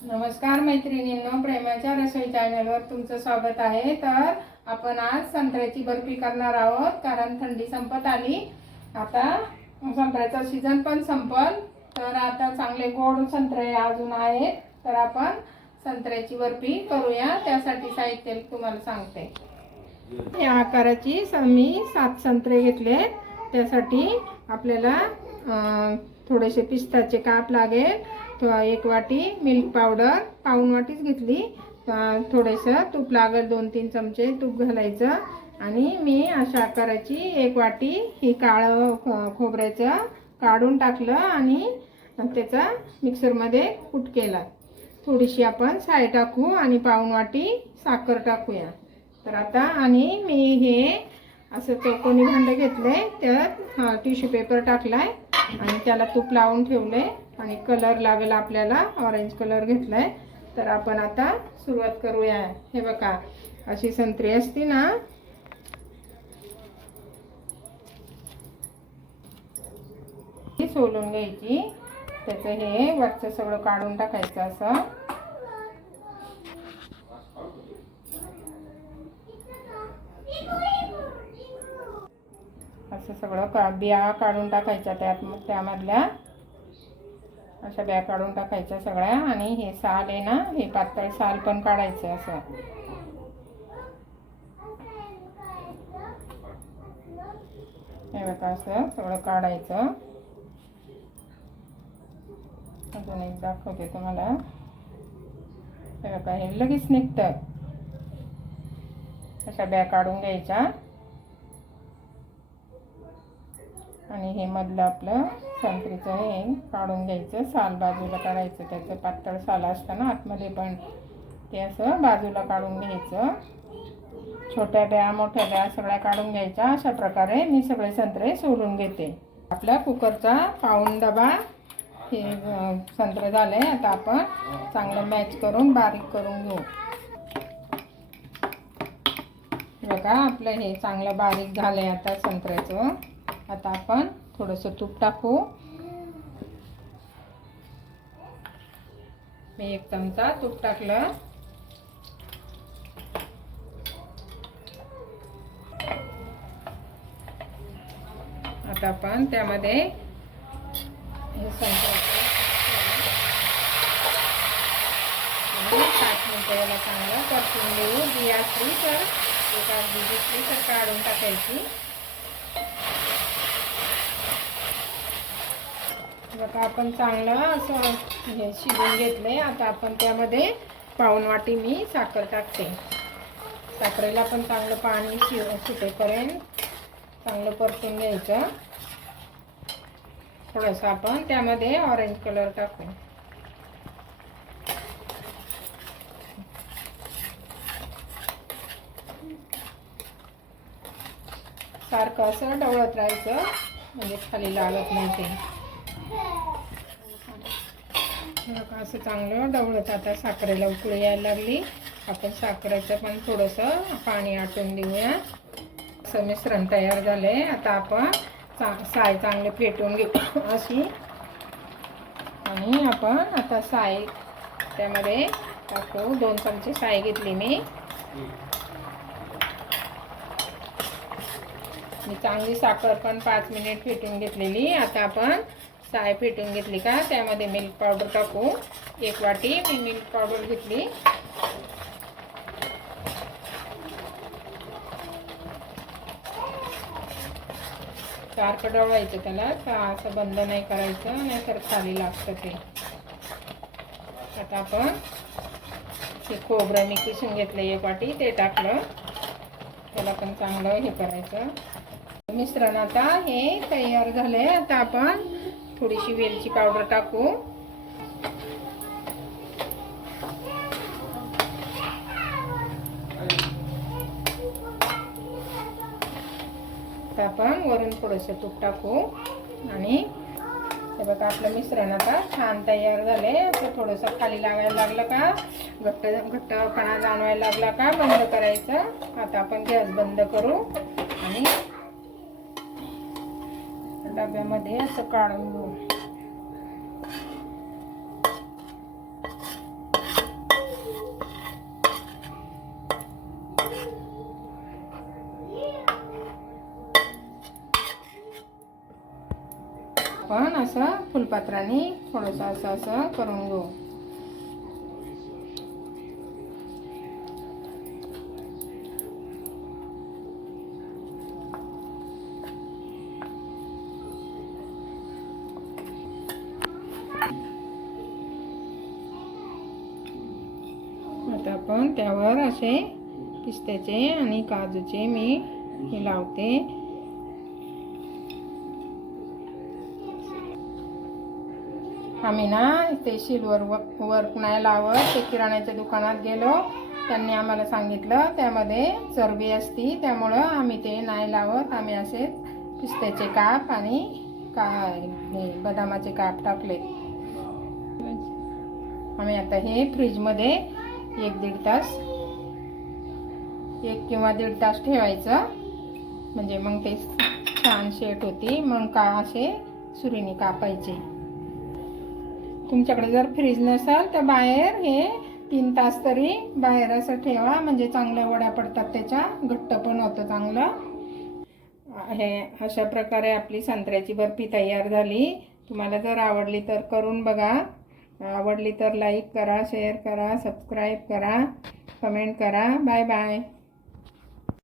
नमस्कार मैत्रिणींनो, प्रेमाच्या रसोई चॅनलवर तुमचं स्वागत आहे। तर आपण आज संत्र्याची बर्फी करणार आहोत, कारण थंडी संपत आली। आता संत्र्याचा सीजन पण संपल, तर आता चांगले गोड संत्रे अजून आहेत, तर आपण संत्र्याची बर्फी करूया। त्यासाठी साहित्य तुम्हाला सांगते। या आकाराची मी 7 संत्रे घेतले। त्यासाठी आपल्याला थोडेसे पिस्ताचे काप लागेल, तो 1 वाटी मिल्क पावडर, पाऊण वाटीच घेतली। थोडेसं तूप लागेल, 2-3 चमचे तूप घालायचं। आणि मी अशा आकाराची 1 वाटी ही काळं खोबऱ्याचं काढून टाकलं आणि त्याचा मिक्सरमध्ये कूट केला। थोडीशी आपण साय टाकू आणि पाऊण वाटी साखर टाकूया। तर आता आणि मी हे असं चौकोनी भांडे घेतले, त्यात टिश्यू पेपर टाकलाय आणि त्याला तूप लावून ठेवले आणि कलर लागेल आपल्याला, ऑरेंज कलर घेतलाय। तर आपण आता सुरुवात करूया। हे बघा, अशी संत्री असती ना, ही सोलून घ्यायची। त्याचं हे वरचं सगळं काढून टाकायचं। असं सगळं बिया काढून टाकायच्या, त्यामधल्या अशा बिया काढून टाकायच्या सगळ्या। आणि हे साल आहे ना, हे पातळ साल पण काढायचं। असं हे बघा, असं सगळं काढायचं। अजून एक दाखवते तुम्हाला। हे बघा, हे लगेच निघतं। अशा बिया काढून घ्यायच्या आणि हे मधलं आपलं संत्रीचं हे काढून घ्यायचं, साल बाजूला काढायचं। त्याचं पातळ साल असतं ना आतमध्ये, पण ते असं बाजूला काढून घ्यायचं। छोट्या बिया मोठ्या बिया सगळ्या काढून घ्यायच्या। अशा प्रकारे मी सगळे संत्रे सोलून घेते। आपल्या कुकरचा पाऊण डबा हे संत्रे झाले। आता आपण चांगलं मॅच करून बारीक करून घेऊ। बघा, आपलं हे चांगलं बारीक झालंय आता संत्र्याचं। आता आपण थोडंसं तूप टाकू। मी 1 चमचा तूप टाकलं। आता आपण त्यामध्ये हे संत्र्याचं 5 मिनिटं याला चांगलं परतून घेऊ। बी असली तर एका बी दिसली तर काढून टाकायची। बघा, आपण चांगलं असं हे शिजवून घेतले। आता आपण त्यामध्ये पाऊण वाटी मी साखर टाकते। साखरेला पण चांगलं पाणी सुटेपर्यंत चांगलं परतून घ्यायचं। थोडंसं आपण त्यामध्ये ऑरेंज कलर टाकू। सारखं असं ढवळत राहायचं, म्हणजे खाली लागत नाही ते। असं चांगलं ढवळत, आता साखरेला उकळी यायला लागली। आपण साखरेचं पण थोडंसं पाणी आटून देऊया। असं मिश्रण तयार झालंय। आता आपण साय चांगले फेटून घेऊ अशी। आणि आपण आता साय त्यामध्ये टाकू। 2 चमचे साय घेतली मी चांगली साखर पण 5 मिनिट फेटून घेतलेली। आता आपण साय फेटून घेतली का, त्यामध्ये मिल्क पावडर टाकू। 1 वाटी मी मिल्क पावडर घेतली। सारखं ढवळायचं त्याला, असं बंद नाही करायचं, नाहीतर खाली लागतं ते। आता आपण हे खोबरं मी किसून घेतलं 1 वाटी, ते टाकलं। त्याला पण चांगलं हे करायचं। मिश्रण आता हे तयार झाले। आता आपण थोडीशी वेलची पावडर टाकू। आता आपण वरून थोडंसं तूप टाकू आणि हे बघा, आपलं मिश्रण आता छान तयार झाले। असं थोडंसं खाली लागायला लागलं का, घट्टपणा जाणवायला लागला का बंद करायचं। आता आपण गॅस बंद करू आणि डब्यामध्ये असं काढून घेऊ। असं फुलपात्राने थोडंसं असं असं करून घेऊ. आता आपण त्यावर असे पिस्त्याचे आणि काजूचे मी हे लावते. आम्ही ना ते सिल्वर वर्क नाही लावत. ते किराण्याच्या दुकानात गेलो, त्यांनी आम्हाला सांगितलं त्यामध्ये चरबी असती, त्यामुळं आम्ही ते नाही लावत. आम्ही असे पिस्त्याचे काप आणि बदामाचे काप टाकले. आम्ही आता हे फ्रीजमध्ये 1-1.5 तास 1 किंवा 1.5 तास ठेवायचं, म्हणजे मग ते छान सेट होती. मग का असे सुरीने कापायचे. तुमच्याकडे जर फ्रीज नसेल तर बाहेर हे 3 तास तरी बाहेर असं ठेवा, म्हणजे चांगल्या वड्या पडतात, त्याच्या घट्ट पण होतं चांगलं. हे अशा प्रकारे आपली संत्र्याची बर्फी तयार झाली. तुम्हाला जर आवडली तर करून बघा. आवडली तर लाईक करा, शेअर करा, सबस्क्राईब करा, कमेंट करा. Bye bye.